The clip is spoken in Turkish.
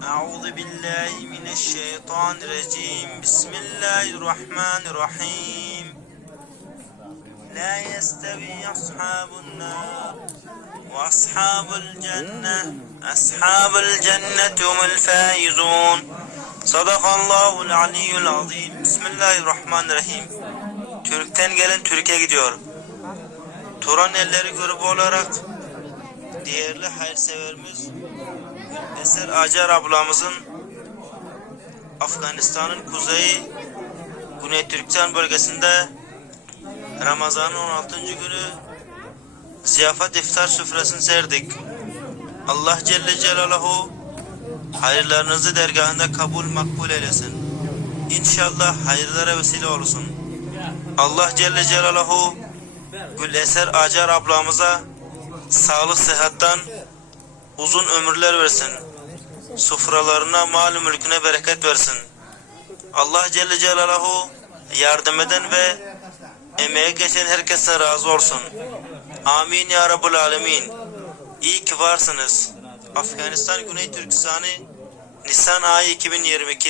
أعوذ بالله من الشيطان الرجيم بسم الله الرحمن الرحيم لا يستوي أصحاب النار وأصحاب الجنة أصحاب الجنة هم الفائزون صدق الله العلي العظيم بسم الله الرحمن الرحيم Türk'ten gelen Türkiye gidiyor. Turan elleri grubu olarak değerli hayırseverimiz Eser Acar ablamızın Afganistan'ın kuzeyi Güney Türkistan bölgesinde Ramazan'ın 16. günü ziyafet iftar süfresini serdik. Allah Celle Celaluhu hayırlarınızı dergahında kabul makbul eylesin. İnşallah hayırlara vesile olsun. Allah Celle Celaluhu Gül Eser Acar ablamıza sağlık sıhhattan uzun ömürler versin. Sofralarına, mal mülküne bereket versin. Allah Celle Celaluhu yardım eden ve emeğe geçen herkese razı olsun. Amin ya Rabbul Alemin. İyi ki varsınız. Afganistan Güney Türkistan'ı Nisan ayı 2022